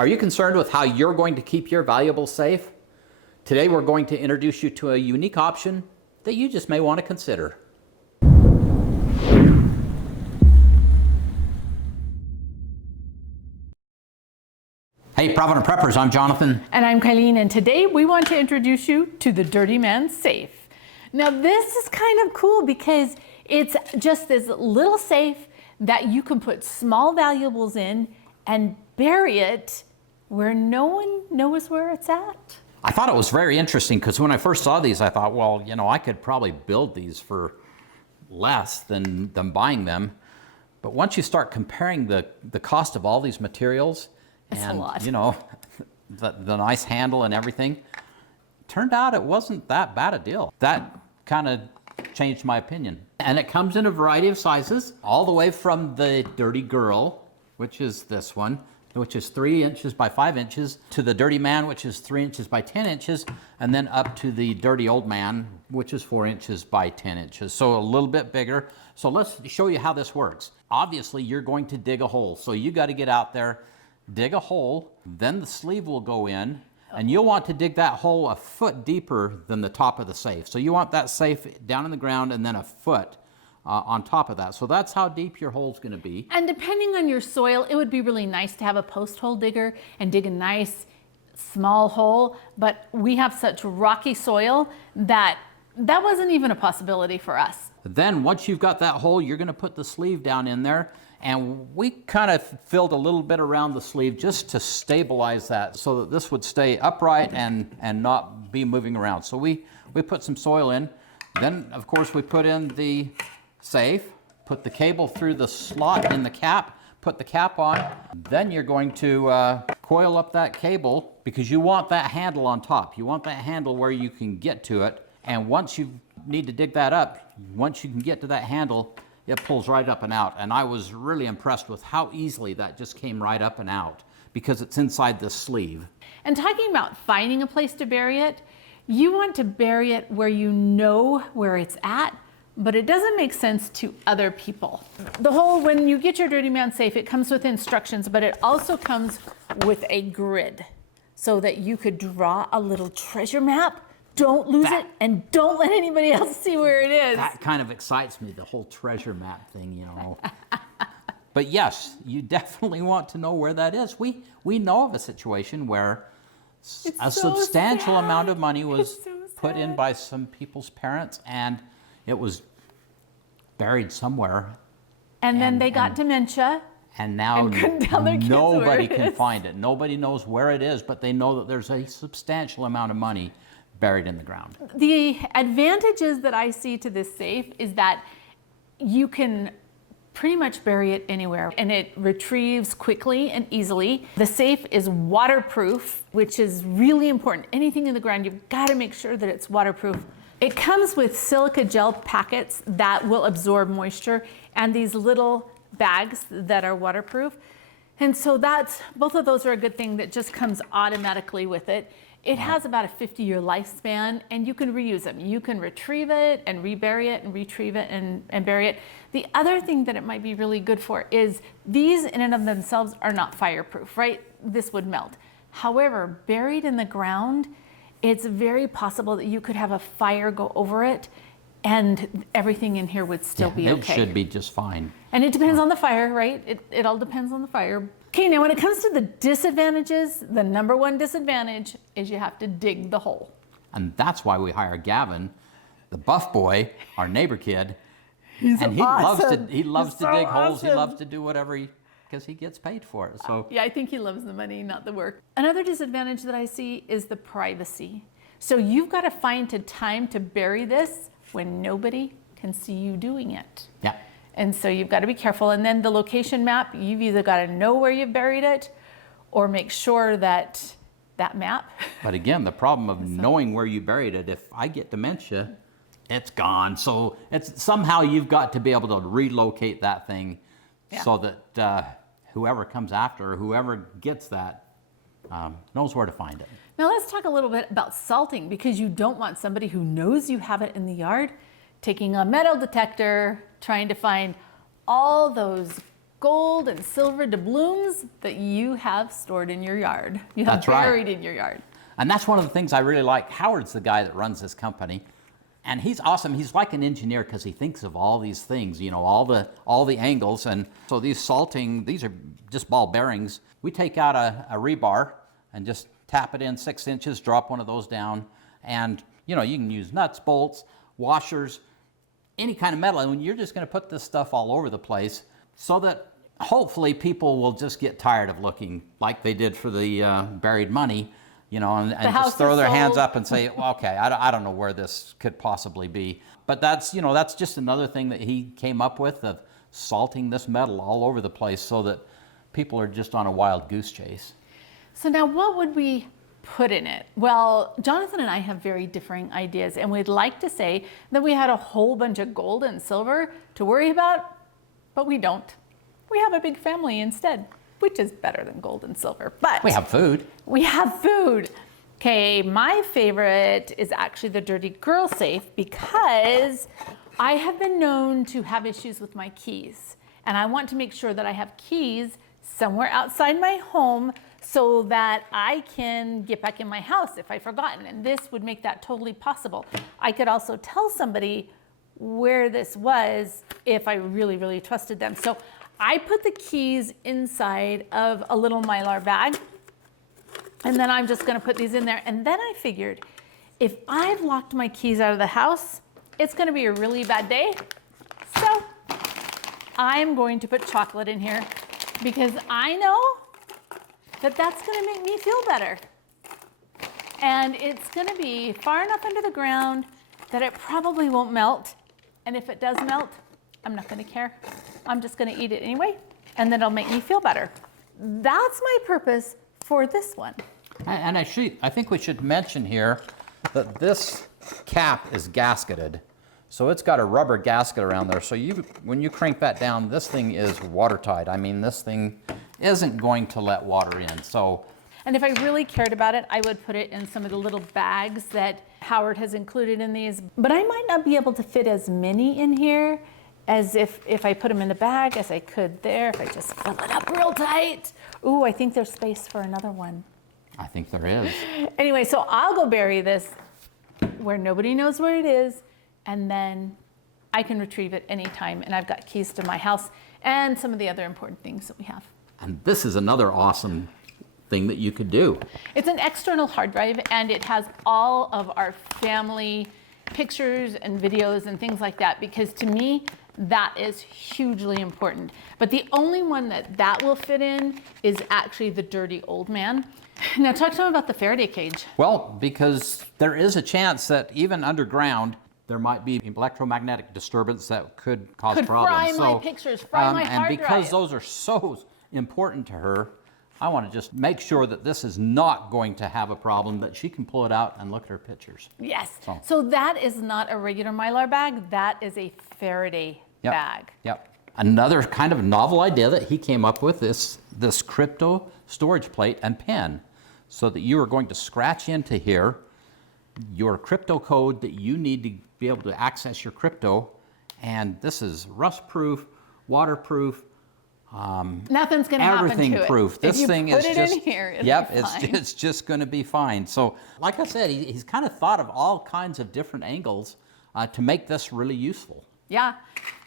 Are you concerned with how you're going to keep your valuables safe? Today we're going to introduce you to a unique option that you just may want to consider. Hey Provident Preppers, I'm Jonathan. And I'm Kylene, and today we want to introduce you to the Dirty Man Safe. Now this is kind of cool because it's just this little safe that you can put small valuables in and bury it where no one knows where it's at. I thought it was very interesting because when I first saw these, I thought, well, you know, I could probably build these for less than buying them. But once you start comparing the cost of all these materials and, you know, the nice handle and everything, turned out it wasn't that bad a deal. That kind of changed my opinion. And it comes in a variety of sizes, all the way from the Dirty Girl, which is this one, which is 3 inches by 5 inches, to the Dirty Man, which is 3 inches by 10 inches, and then up to the Dirty Old Man, which is 4 inches by 10 inches. So a little bit bigger. So let's show you how this works. Obviously, you're going to dig a hole. So you got to get out there, dig a hole, then the sleeve will go in, and you'll want to dig that hole a foot deeper than the top of the safe. So you want that safe down in the ground and then a foot on top of that. So that's how deep your hole's going to be. And depending on your soil, it would be really nice to have a post hole digger and dig a nice small hole. But we have such rocky soil that wasn't even a possibility for us. Then once you've got that hole, you're going to put the sleeve down in there. And we kind of filled a little bit around the sleeve just to stabilize that so that this would stay upright and not be moving around. So we put some soil in. Then, of course, we put in the safe, put the cable through the slot in the cap, put the cap on. Then you're going to coil up that cable because you want that handle on top. You want that handle where you can get to it. And once you need to dig that up, once you can get to that handle, it pulls right up and out. And I was really impressed with how easily that just came right up and out because it's inside this sleeve. And talking about finding a place to bury it, you want to bury it where you know where it's at, but it doesn't make sense to other people. The whole, when you get your Dirty Man safe, it comes with instructions, but it also comes with a grid so that you could draw a little treasure map. Don't lose it, and don't let anybody else see where it is. That kind of excites me, the whole treasure map thing, you know. But yes, you definitely want to know where that is. We know of a situation where a substantial amount of money was put in by some people's parents, and it was buried somewhere. And then they got dementia. And now nobody can find it. Nobody knows where it is, but they know that there's a substantial amount of money buried in the ground. The advantages that I see to this safe is that you can pretty much bury it anywhere and it retrieves quickly and easily. The safe is waterproof, which is really important. Anything in the ground, you've got to make sure that it's waterproof. It comes with silica gel packets that will absorb moisture and these little bags that are waterproof. And so both of those are a good thing that just comes automatically with it. It has about a 50-year lifespan, and you can reuse them. You can retrieve it and rebury it and retrieve it and bury it. The other thing that it might be really good for is these in and of themselves are not fireproof, right? This would melt. However, buried in the ground, it's very possible that you could have a fire go over it and everything in here would still be okay. It should be just fine. And it depends on the fire, right? It all depends on the fire. Okay, now when it comes to the disadvantages, the number one disadvantage is you have to dig the hole. And that's why we hire Gavin, the buff boy, our neighbor kid. He loves to dig holes. He loves to do whatever because he gets paid for it. So yeah, I think he loves the money, not the work. Another disadvantage that I see is the privacy. So you've got to find a time to bury this when nobody can see you doing it. Yeah. And so you've got to be careful. And then the location map, you've either got to know where you've buried it or make sure that map. But again, the problem of knowing where you buried it, if I get dementia, it's gone. So somehow you've got to be able to relocate that thing so that whoever comes after or whoever gets that knows where to find it. Now let's talk a little bit about salting, because you don't want somebody who knows you have it in the yard taking a metal detector, trying to find all those gold and silver doubloons that you have stored in your yard. You have That's right. buried in your yard. And that's one of the things I really like. Howard's the guy that runs this company. And he's awesome. He's like an engineer because he thinks of all these things, you know, all the angles. And so these salting, these are just ball bearings. We take out a rebar and just tap it in 6 inches, drop one of those down. And, you know, you can use nuts, bolts, washers, any kind of metal. And you're just going to put this stuff all over the place so that hopefully people will just get tired of looking like they did for the buried money, you know, and just throw their hands up and say, well, okay, I don't know where this could possibly be. But that's, you know, that's just another thing that he came up with, of salting this metal all over the place so that people are just on a wild goose chase. So now what would we put in it? Well, Jonathan and I have very differing ideas, and we'd like to say that we had a whole bunch of gold and silver to worry about, but we don't. We have a big family instead, which is better than gold and silver. But we have food. We have food. Okay, my favorite is actually the Dirty Girl Safe because I have been known to have issues with my keys, and I want to make sure that I have keys somewhere outside my home so that I can get back in my house if I've forgotten, and this would make that totally possible. I could also tell somebody where this was if I really, really trusted them. So I put the keys inside of a little Mylar bag, and then I'm just gonna put these in there. And then I figured, if I've locked my keys out of the house, it's gonna be a really bad day. So I'm going to put chocolate in here because I know that that's gonna make me feel better. And it's gonna be far enough under the ground that it probably won't melt. And if it does melt, I'm not gonna care. I'm just gonna eat it anyway, and then it'll make me feel better. That's my purpose for this one. And I think we should mention here that this cap is gasketed. So it's got a rubber gasket around there. So when you crank that down, this thing is watertight. I mean, this thing isn't going to let water in. So, and if I really cared about it, I would put it in some of the little bags that Howard has included in these. But I might not be able to fit as many in here as if I put them in the bag as I could there, if I just fill it up real tight. Ooh, I think there's space for another one. I think there is. Anyway, so I'll go bury this where nobody knows where it is, and then I can retrieve it anytime, and I've got keys to my house and some of the other important things that we have. And this is another awesome thing that you could do. It's an external hard drive, and it has all of our family pictures and videos and things like that, because to me, that is hugely important. But the only one that will fit in is actually the dirty old man. Now talk to them about the Faraday cage. Well, because there is a chance that even underground, there might be electromagnetic disturbance that could cause problems. Fry my pictures, fry my hard drive. And because those are so important to her, I want to just make sure that this is not going to have a problem, that she can pull it out and look at her pictures. Yes. So that is not a regular Mylar bag. That is a Faraday bag. Yep. Another kind of novel idea that he came up with is this crypto storage plate and pen, so that you are going to scratch into here your crypto code that you need to be able to access your crypto. And this is rust-proof, waterproof, nothing's going to happen to it. Everything proof. This thing is just, in here, it's just going to be fine. So, like I said, he's kind of thought of all kinds of different angles to make this really useful. Yeah.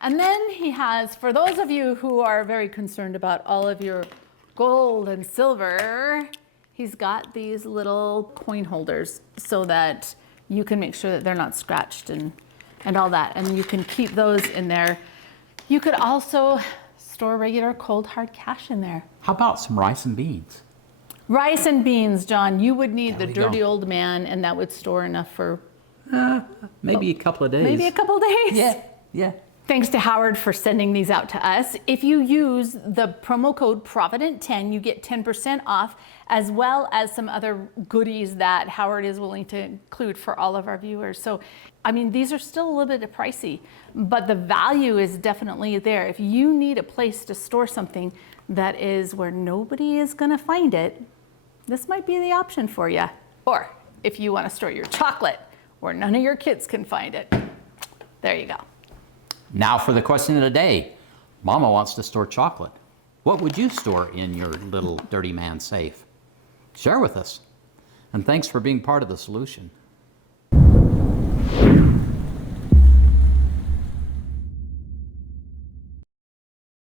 And then he has, for those of you who are very concerned about all of your gold and silver, he's got these little coin holders so that you can make sure that they're not scratched and all that. And you can keep those in there. You could also store regular cold hard cash in there. How about some rice and beans? Rice and beans, John. You would need the dirty go. old man, and that would store enough for maybe a couple of days. maybe a couple days. Yeah. Thanks to Howard for sending these out to us. If you use the promo code Provident10, you get 10% off, as well as some other goodies that Howard is willing to include for all of our viewers. So, I mean, these are still a little bit pricey, but the value is definitely there. If you need a place to store something that is where nobody is gonna find it, this might be the option for you. Or if you wanna store your chocolate where none of your kids can find it, there you go. Now for the question of the day. Mama wants to store chocolate. What would you store in your little dirty man safe? Share with us. And thanks for being part of the solution.